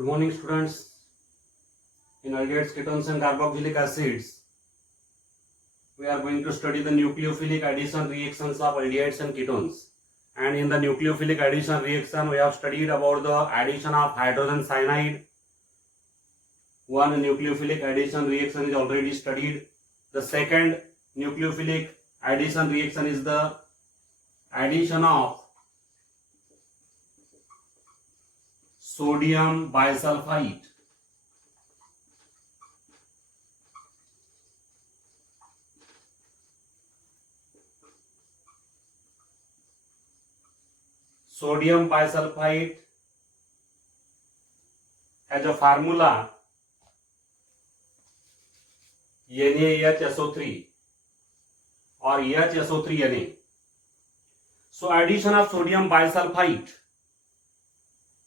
Good morning, students. In aldehydes, ketones, and carboxylic acids, we are going to study the nucleophilic addition reactions of aldehydes and ketones. And in the nucleophilic addition reaction, we have studied about the addition of hydrogen cyanide. One nucleophilic addition reaction is already studied. The second nucleophilic addition reaction is the addition of sodium bisulfite. Sodium bisulfite has a formula NaHSO3 or HSO3Na. So addition of sodium bisulfite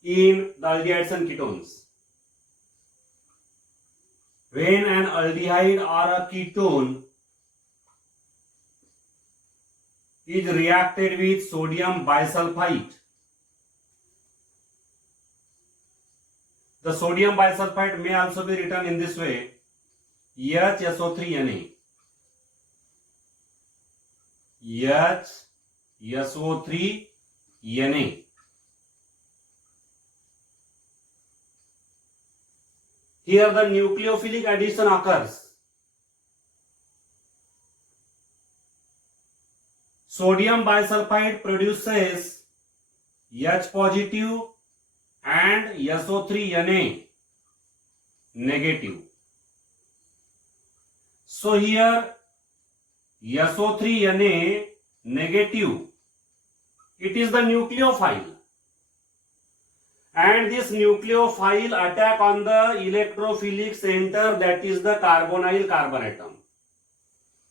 in the aldehydes and ketones. When an aldehyde or a ketone is reacted with sodium bisulfite, the sodium bisulfite may also be written in this way, HSO3Na. HSO3Na. Here the nucleophilic addition occurs. Sodium bisulfite produces H positive and SO3Na negative. So here SO3Na negative, it is the nucleophile. And this nucleophile attack on the electrophilic center, that is the carbonyl carbon atom.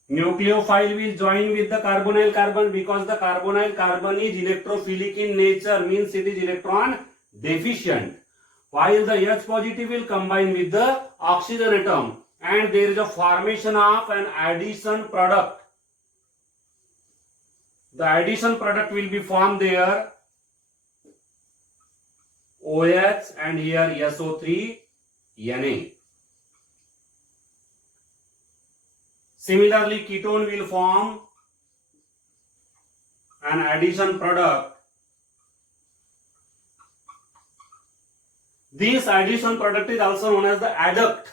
Nucleophile will join with the carbonyl carbon because the carbonyl carbon is electrophilic in nature, means it is electron deficient. While the H positive will combine with the oxygen atom and there is a formation of an addition product. The addition product will be formed there, OH and here SO3Na. Similarly, ketone will form an addition product. This addition product is also known as the adduct.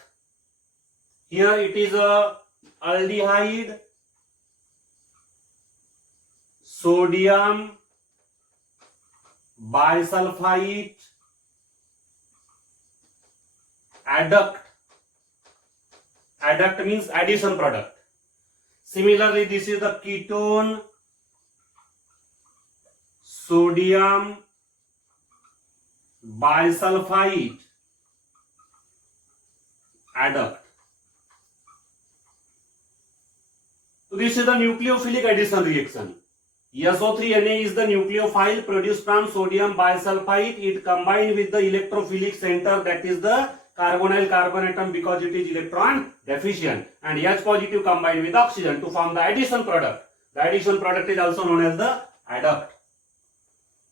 Here it is a aldehyde, sodium bisulfite adduct. Adduct means addition product. Similarly, this is the ketone, sodium bisulfite adduct. So this is the nucleophilic addition reaction. SO3Na is the nucleophile produced from sodium bisulfite. It combined with the electrophilic center, that is the carbonyl carbon atom, because it is electron deficient, and H positive combined with oxygen to form the addition product. The addition product is also known as the adduct.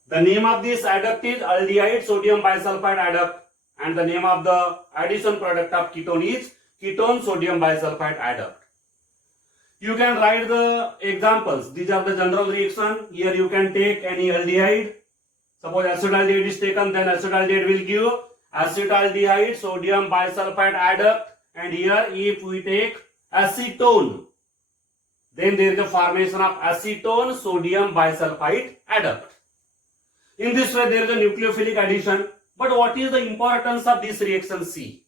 The name of this adduct is aldehyde sodium bisulfite adduct, and the name of the addition product of ketone is ketone sodium bisulfite adduct. You can write the examples. These are the general reaction. Here you can take any aldehyde. Suppose acetaldehyde is taken, then acetaldehyde will give acetaldehyde sodium bisulfite adduct, and here if we take acetone, then there is a formation of acetone sodium bisulfite adduct. In this way there is a nucleophilic addition. But what is the importance of this reaction? See,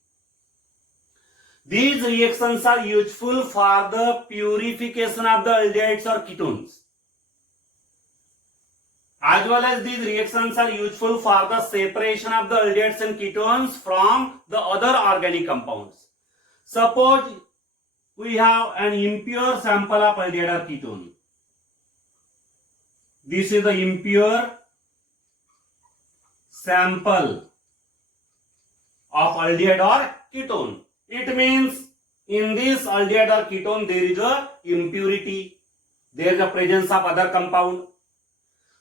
these reactions are useful for the purification of the aldehydes or ketones, as well as these reactions are useful for the separation of the aldehydes and ketones from the other organic compounds. Suppose we have an impure sample of aldehyde or ketone. This is the impure sample of aldehyde or ketone. It means in this aldehyde or ketone there is a impurity, there is a presence of other compound.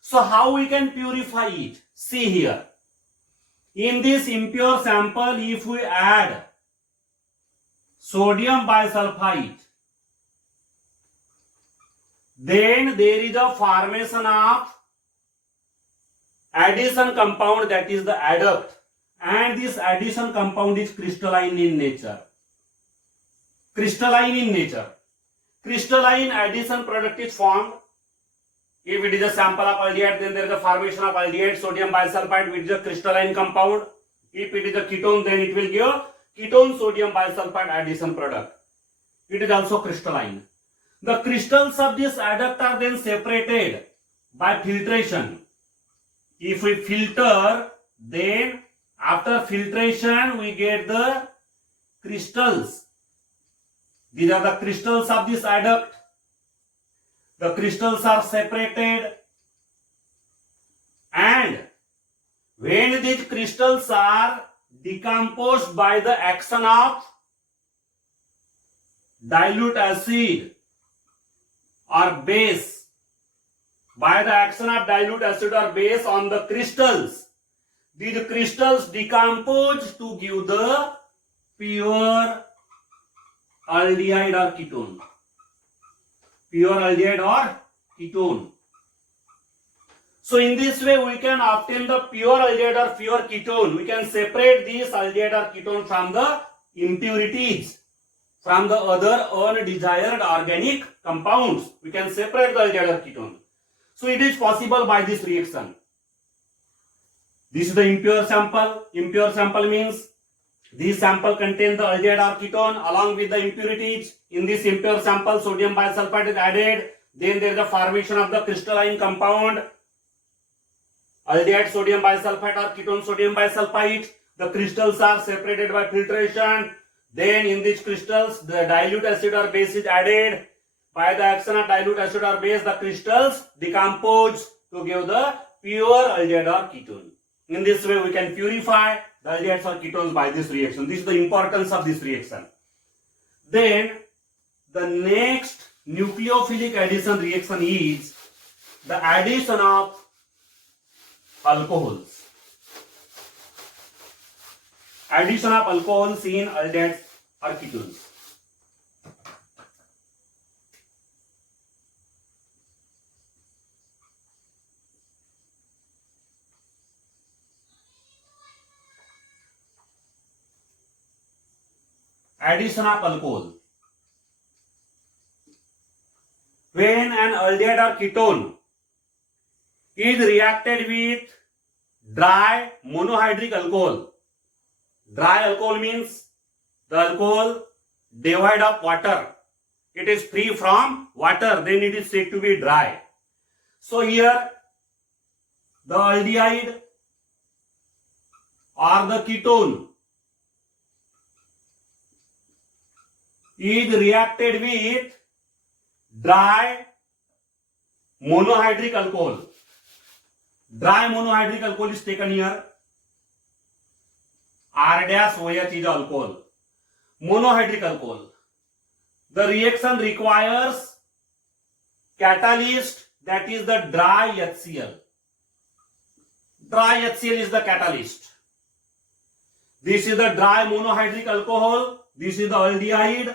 So how we can purify it? See here. In this impure sample, if we add sodium bisulfite, then there is a formation of addition compound, that is the adduct, and this addition compound is crystalline in nature. Crystalline in nature. Crystalline addition product is formed. If it is a sample of aldehyde, then there is a formation of aldehyde, sodium bisulfite, which is a crystalline compound. If it is a ketone, then it will give ketone sodium bisulfite addition product. It is also crystalline. The crystals of this adduct are then separated by filtration. If we filter, then after filtration we get the crystals. These are the crystals of this adduct. The crystals are separated, and when these crystals are decomposed by the action of dilute acid or base, by the action of dilute acid or base on the crystals, these crystals decompose to give the pure aldehyde or ketone. Pure aldehyde or ketone. So in this way we can obtain the pure aldehyde or pure ketone. We can separate this aldehyde or ketone from the impurities, from the other undesired organic compounds. We can separate the aldehyde or ketone. So it is possible by this reaction. This is the impure sample. Impure sample means this sample contains the aldehyde or ketone along with the impurities. In this impure sample, sodium bisulfite is added. Then there is a formation of the crystalline compound, aldehyde sodium bisulfite or ketone sodium bisulfite. The crystals are separated by filtration. Then in these crystals, the dilute acid or base is added. By the action of dilute acid or base, the crystals decompose to give the pure aldehyde or ketone. In this way, we can purify the aldehydes or ketones by this reaction. This is the importance of this reaction. Then, the next nucleophilic addition reaction is the addition of alcohols. Addition of alcohols in aldehydes or ketones. Addition of alcohol. When an aldehyde or ketone is reacted with dry monohydric alcohol. Dry alcohol means the alcohol devoid of water. It is free from water, then it is said to be dry. So here the aldehyde or the ketone is reacted with dry monohydric alcohol. Dry monohydric alcohol is taken here. R-OH is alcohol. Monohydric alcohol. The reaction requires catalyst, that is the dry HCl. Dry HCl is the catalyst. This is the dry monohydric alcohol. This is the aldehyde.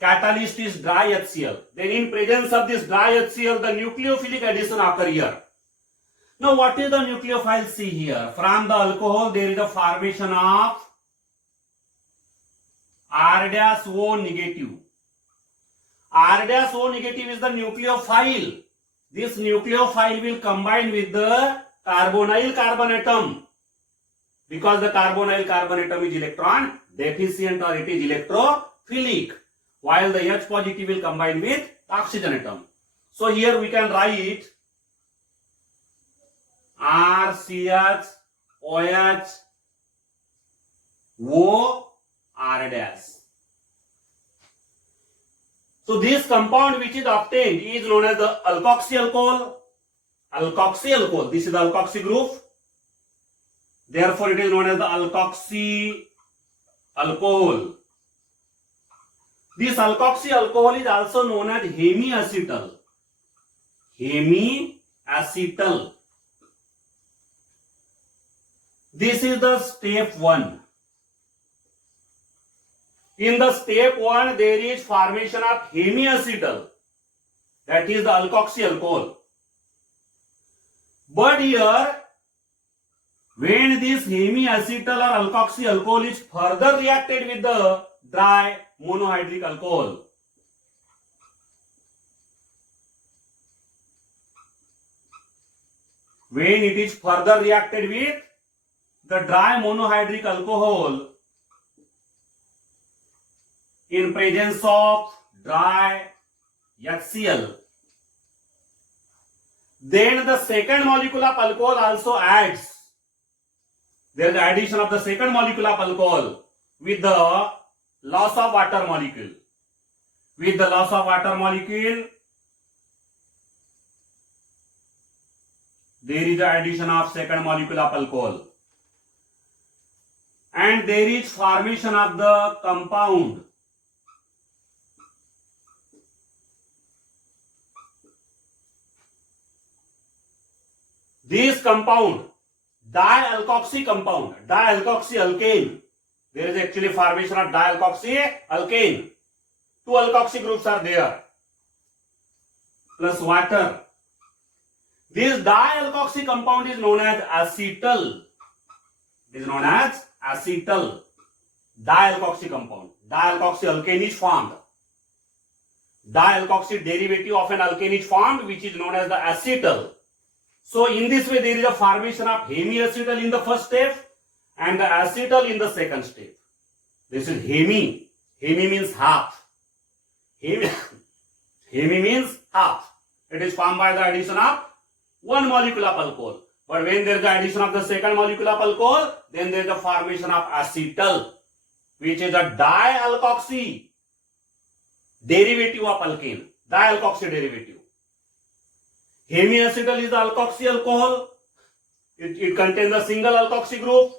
Catalyst is dry HCl. Then in presence of this dry HCl, the nucleophilic addition occur here. Now what is the nucleophile C here? From the alcohol there is a formation of R-O negative. R-O negative is the nucleophile. This nucleophile will combine with the carbonyl carbon atom, because the carbonyl carbon atom is electron deficient or it is electrophilic, while the H positive will combine with oxygen atom. So here we can write RCH OH O R dash. So this compound which is obtained is known as the alkoxy alcohol. Alkoxy alcohol. This is the alkoxy group. Therefore, it is known as the alkoxy alcohol. This alkoxy alcohol is also known as hemiacetal. Hemiacetal. This is the step 1. In the step 1, there is formation of hemiacetal, that is the alkoxy alcohol. But here, when this hemiacetal or alkoxy alcohol is further reacted with the dry monohydric alcohol, when it is further reacted with the dry monohydric alcohol in presence of dry HCl, then the second molecule of alcohol also adds. There is addition of the second molecule of alcohol with the loss of water molecule. With the loss of water molecule, there is the addition of second molecule of alcohol. And there is formation of the compound. This compound, dialkoxy compound, dialkoxy alkane. There is actually formation of dialkoxy alkane. Two alkoxy groups are there, plus water. This dialkoxy compound is known as acetal. It is known as acetal. Dialkoxy compound. Dialkoxy alkane is formed. Dialkoxy derivative of an alkane is formed, which is known as the acetal. So in this way, there is a formation of hemiacetal in the first step and the acetal in the second step. This is hemi. Hemi means half. Hemi means half. It is formed by the addition of one molecule of alcohol. But when there is the addition of the second molecule of alcohol, then there is the formation of acetal, which is a dialkoxy derivative of alkane. Dialkoxy derivative. Hemiacetal is the alkoxy alcohol. It contains a single alkoxy group,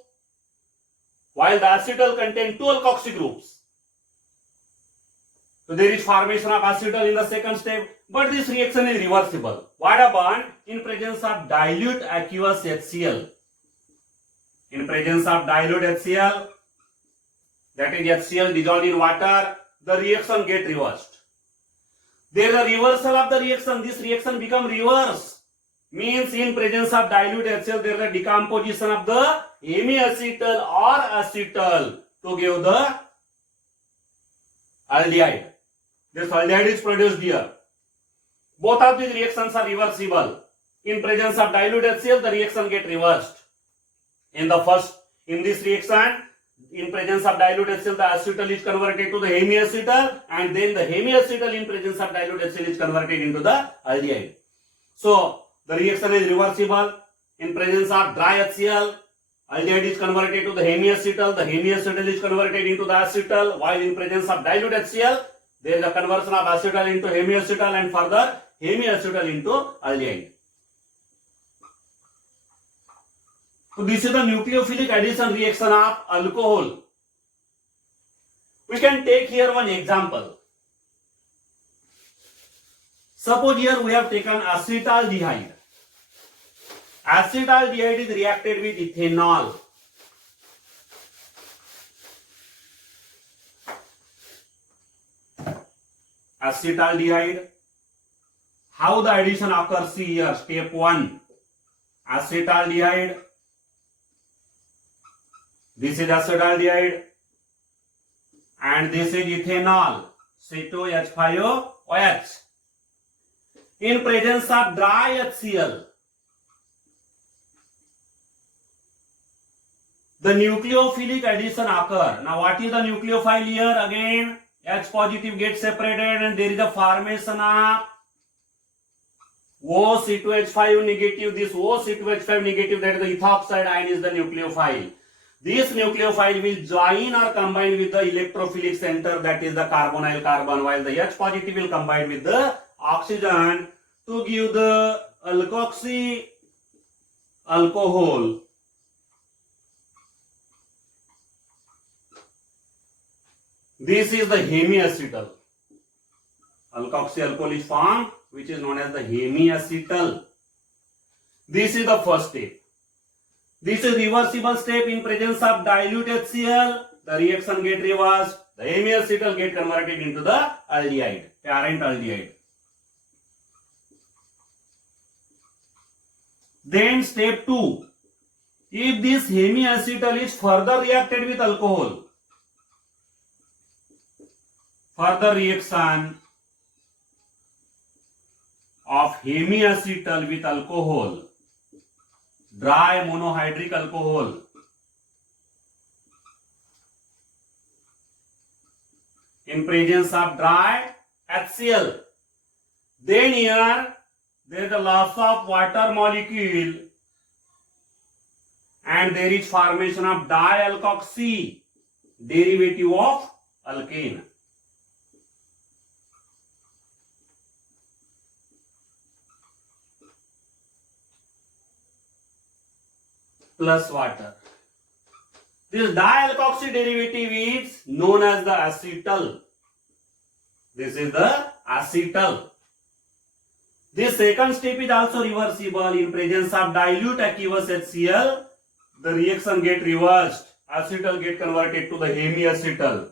while the acetal contains two alkoxy groups. So there is formation of acetal in the second step, but this reaction is reversible. What happened? In presence of dilute aqueous HCl. In presence of dilute HCl, that is HCl dissolved in water, the reaction get reversed. There is a reversal of the reaction. This reaction become reverse. Means in presence of dilute HCl, there is a decomposition of the hemiacetal or acetal to give the aldehyde. This aldehyde is produced here. Both of these reactions are reversible. In presence of dilute HCl, the reaction get reversed. In this reaction, in presence of dilute HCl, the acetal is converted to the hemiacetal, and then the hemiacetal in presence of dilute HCl is converted into the aldehyde. So the reaction is reversible. In presence of dry HCl, aldehyde is converted to the hemiacetal is converted into the acetal, while in presence of dilute HCl, there is a conversion of acetal into hemiacetal and further hemiacetal into aldehyde. So this is the nucleophilic addition reaction of alcohol. We can take here one example. Suppose here we have taken acetaldehyde. Acetaldehyde is reacted with ethanol. Acetaldehyde. How the addition occurs? See here, step 1. Acetaldehyde. This is acetaldehyde and this is ethanol, C2H5OH. In presence of dry HCl, the nucleophilic addition occur. Now what is the nucleophile here? Again, H positive gets separated and there is a formation of OC2H5 negative. This OC2H5 negative, that is the ethoxide ion, is the nucleophile. This nucleophile will join or combine with the electrophilic center, that is the carbonyl carbon, while the H positive will combine with the oxygen to give the alkoxy alcohol. This is the hemiacetal. Alkoxy alcohol is formed, which is known as the hemiacetal. This is the first step. This is reversible step in presence of dilute HCl. The reaction get reversed. The hemiacetal get converted into the aldehyde, parent aldehyde. Then step 2. If this hemiacetal is further reacted with alcohol, further reaction of hemiacetal with alcohol, dry monohydric alcohol, in presence of dry HCl, then here there is a loss of water molecule and there is formation of dialkoxy, derivative of alkane. Plus water. This dialkoxy derivative is known as the acetal. This is the acetal. This second step is also reversible. In presence of dilute aqueous HCl, the reaction get reversed. Acetal get converted to the hemiacetal.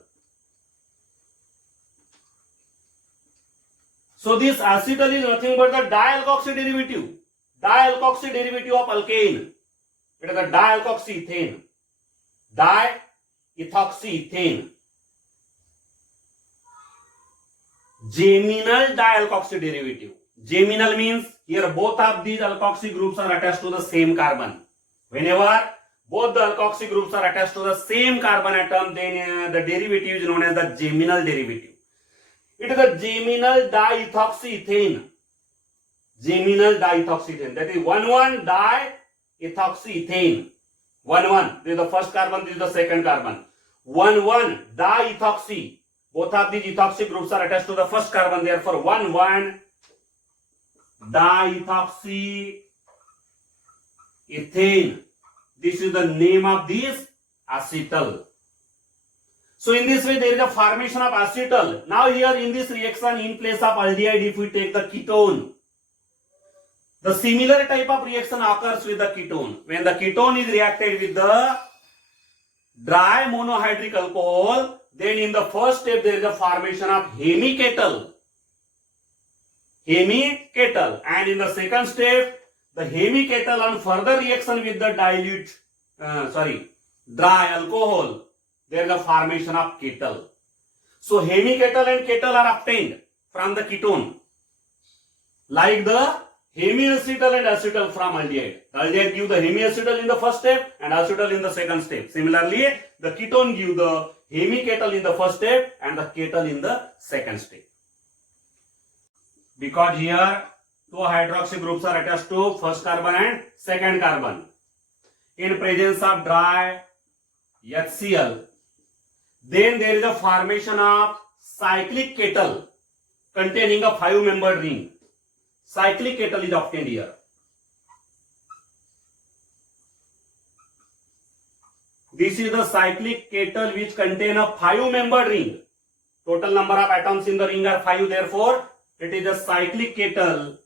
So this acetal is nothing but the dialkoxy derivative. Dialkoxy derivative of alkane. It is the dialkoxyethane. Diethoxyethane. Geminal dialkoxy derivative. Geminal means here both of these alkoxy groups are attached to the same carbon. Whenever both the alkoxy groups are attached to the same carbon atom, then the derivative is known as the geminal derivative. It is the geminal diethoxyethane. Geminal diethoxyethane. That is 1,1 diethoxyethane. 1,1. This is the first carbon, this is the second carbon. 1,1 diethoxy. Both of these ethoxy groups are attached to the first carbon. Therefore, 1,1 diethoxyethane. This is the name of this acetal. So in this way, there is a formation of acetal. Now here in this reaction, in place of aldehyde, if we take the ketone, the similar type of reaction occurs with the ketone. When the ketone is reacted with the dry monohydric alcohol, then in the first step there is a formation of hemiketal. Hemiketal. And in the second step, the hemiketal on further reaction with the dry alcohol, there is a formation of ketal. So hemiketal and ketal are obtained from the ketone, like the hemiacetal and acetal from aldehyde. The aldehyde give the hemiacetal in the first step and acetal in the second step. Similarly, the ketone give the hemiketal in the first step and the ketal in the second step. Because here two hydroxy groups are attached to first carbon and second carbon. In presence of dry HCl, then there is a formation of cyclic ketal containing a 5-membered ring. Cyclic ketal is obtained here. This is the cyclic ketal which contain a 5-membered ring. Total number of atoms in the ring are 5. Therefore, it is a cyclic ketal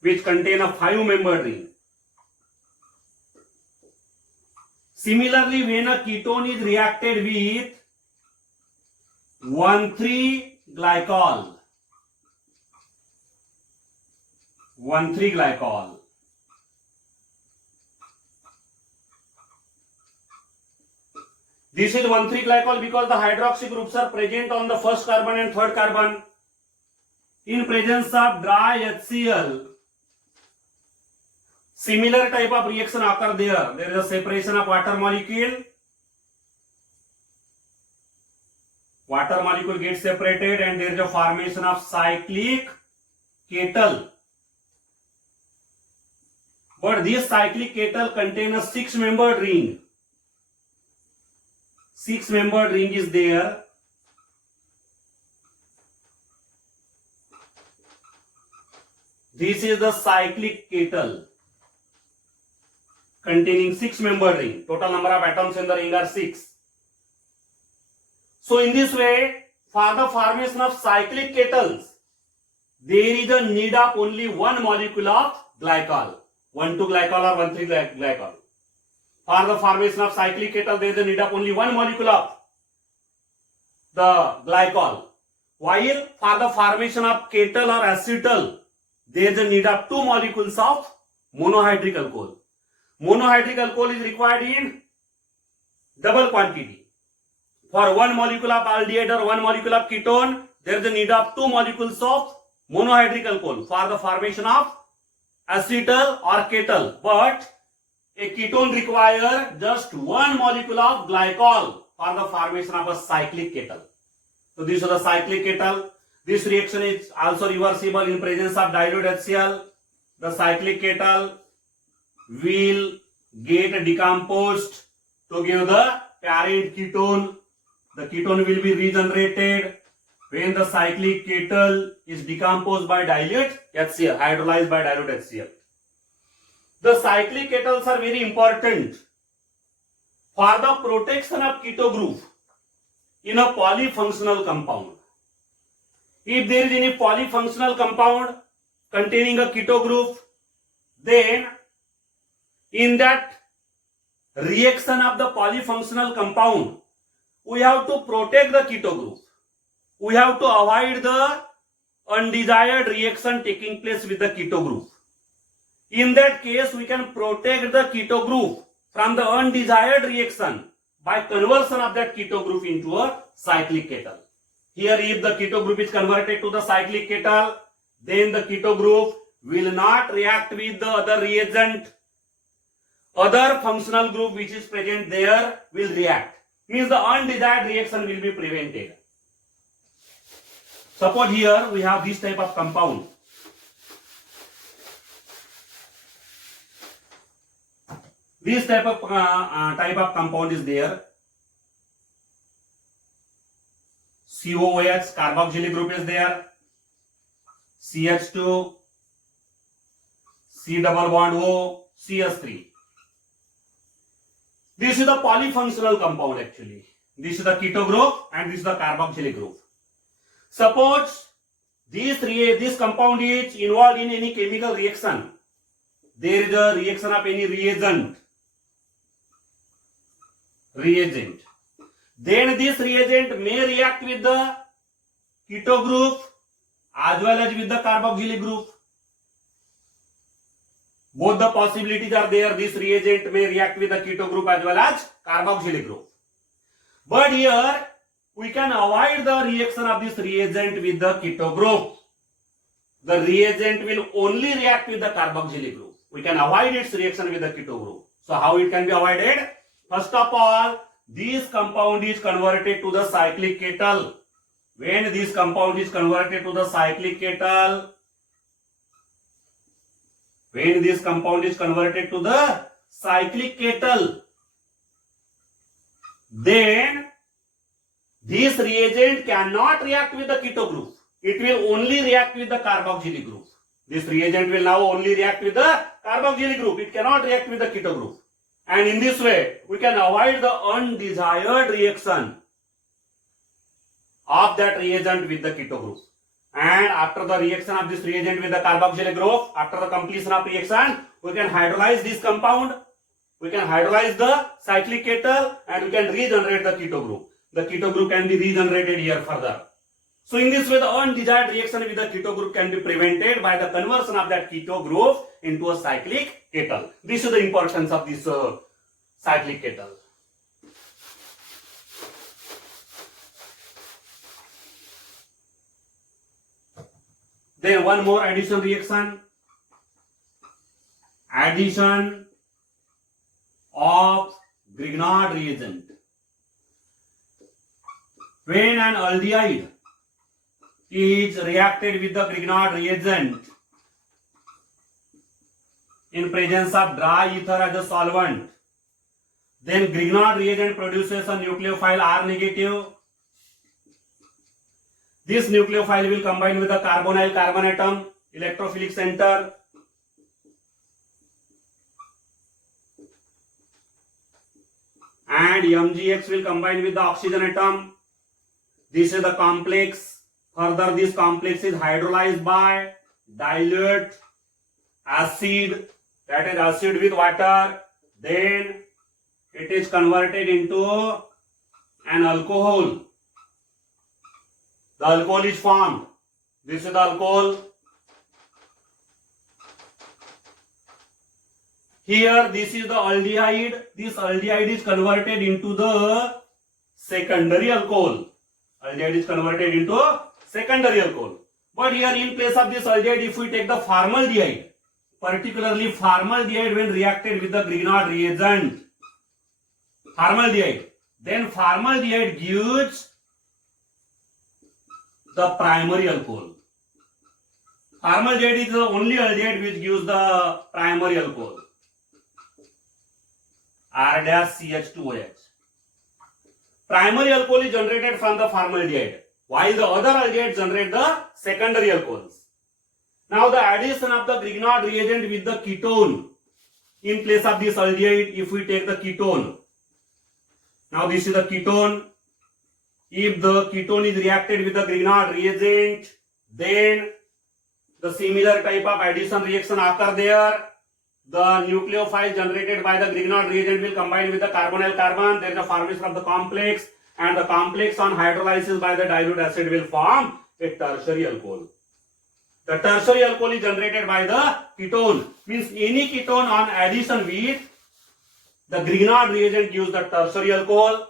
which contain a 5-membered ring. Similarly, when a ketone is reacted with 1,3-glycol, 1,3-glycol, this is 1,3-glycol because the hydroxy groups are present on the first carbon and third carbon. In presence of dry HCl, similar type of reaction occur there. There is a separation of water molecule. Water molecule gets separated and there is a formation of cyclic ketal. But this cyclic ketal contains a 6-membered ring. 6-membered ring is there. This is the cyclic ketal containing 6-membered ring. Total number of atoms in the ring are 6. So in this way, for the formation of cyclic ketals, there is a need of only one molecule of glycol, 1,2-glycol or 1,3-glycol. For the formation of cyclic kettle, there is a need of only one molecule of the glycol. While for the formation of kettle or acetal, there is a need of two molecules of monohydric alcohol. Monohydric alcohol is required in double quantity. For one molecule of aldehyde or one molecule of ketone, there is a need of two molecules of monohydric alcohol for the formation of acetal or kettle. But a ketone requires just one molecule of glycol for the formation of a cyclic kettle. So this is the cyclic kettle. This reaction is also reversible in presence of dilute HCl. The cyclic kettle will get decomposed to give the parent ketone. The ketone will be regenerated when the cyclic kettle is decomposed by dilute HCl, hydrolyzed by dilute HCl. The cyclic kettles are very important for the protection of keto group in a polyfunctional compound. If there is any polyfunctional compound containing a keto group, then in that reaction of the polyfunctional compound, we have to protect the keto group. We have to avoid the undesired reaction taking place with the keto group. In that case, we can protect the keto group from the undesired reaction by conversion of that keto group into a cyclic kettle. Here, if the keto group is converted to the cyclic kettle, then the keto group will not react with the other reagent. Other functional group which is present there will react. Means the undesired reaction will be prevented. Suppose here we have this type of compound. This type of compound is there. COOH, carboxylic group is there. CH2, C double bond O, CH3. This is the polyfunctional compound actually. This is the keto group and this is the carboxylic group. Suppose this compound is involved in any chemical reaction. There is a reaction of any reagent. Then this reagent may react with the keto group as well as with the carboxylic group. Both the possibilities are there. This reagent may react with the keto group as well as carboxylic group. But here we can avoid the reaction of this reagent with the keto group. The reagent will only react with the carboxylic group. We can avoid its reaction with the keto group. So how it can be avoided? First of all, this compound is converted to the cyclic kettle. When this compound is converted to the cyclic kettle, then this reagent cannot react with the keto group. It will only react with the carboxylic group. This reagent will now only react with the carboxylic group. It cannot react with the keto group. And in this way, we can avoid the undesired reaction of that reagent with the keto group. And after the reaction of this reagent with the carboxylic group, after the completion of reaction, we can hydrolyze this compound. We can hydrolyze the cyclic kettle and we can regenerate the keto group. The keto group can be regenerated here further. So in this way, the undesired reaction with the keto group can be prevented by the conversion of that keto group into a cyclic kettle. This is the importance of this cyclic kettle. Then one more addition reaction. Addition of Grignard reagent. When an aldehyde is reacted with the Grignard reagent in presence of dry ether as a solvent, then Grignard reagent produces a nucleophile R negative. This nucleophile will combine with the carbonyl carbon atom, electrophilic center. And MgX will combine with the oxygen atom. This is the complex Further, this complex is hydrolyzed by dilute acid, that is acid with water. Then it is converted into an alcohol. The alcohol is formed. This is the alcohol. Here, this is the aldehyde. This aldehyde is converted into the secondary alcohol. Aldehyde is converted into secondary alcohol. But here, in place of this aldehyde, if we take the formaldehyde, particularly formaldehyde when reacted with the Grignard reagent, formaldehyde, then formaldehyde gives the primary alcohol. Formaldehyde is the only aldehyde which gives the primary alcohol. R-CH2OH. Primary alcohol is generated from the formaldehyde, while the other aldehydes generate the secondary alcohols. Now the addition of the Grignard reagent with the ketone in place of this aldehyde, if we take the ketone. Now this is the ketone. If the ketone is reacted with the Grignard reagent, then the similar type of addition reaction occur there. The nucleophile generated by the Grignard reagent will combine with the carbonyl carbon. There is a formation of the complex, and the complex on hydrolysis by the dilute acid will form a tertiary alcohol. The tertiary alcohol is generated by the ketone. Means any ketone on addition with the Grignard reagent gives the tertiary alcohol.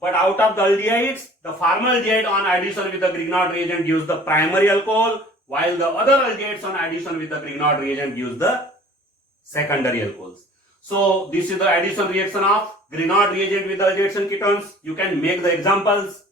But out of the aldehydes, the formaldehyde on addition with the Grignard reagent gives the primary alcohol, while the other aldehydes on addition with the Grignard reagent gives the secondary alcohols. So this is the addition reaction of Grignard reagent with the aldehydes and ketones. You can make the examples.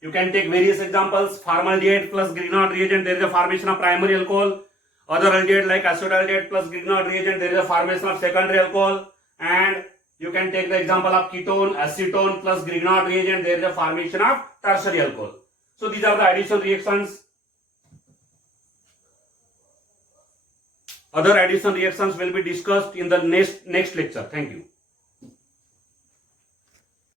You can take various examples. Formaldehyde plus Grignard reagent, there is a formation of primary alcohol. Other aldehyde like acetaldehyde plus Grignard reagent, there is a formation of secondary alcohol. And you can take the example of ketone, acetone plus Grignard reagent, there is a formation of tertiary alcohol. So these are the addition reactions. Other addition reactions will be discussed in the next lecture. Thank you.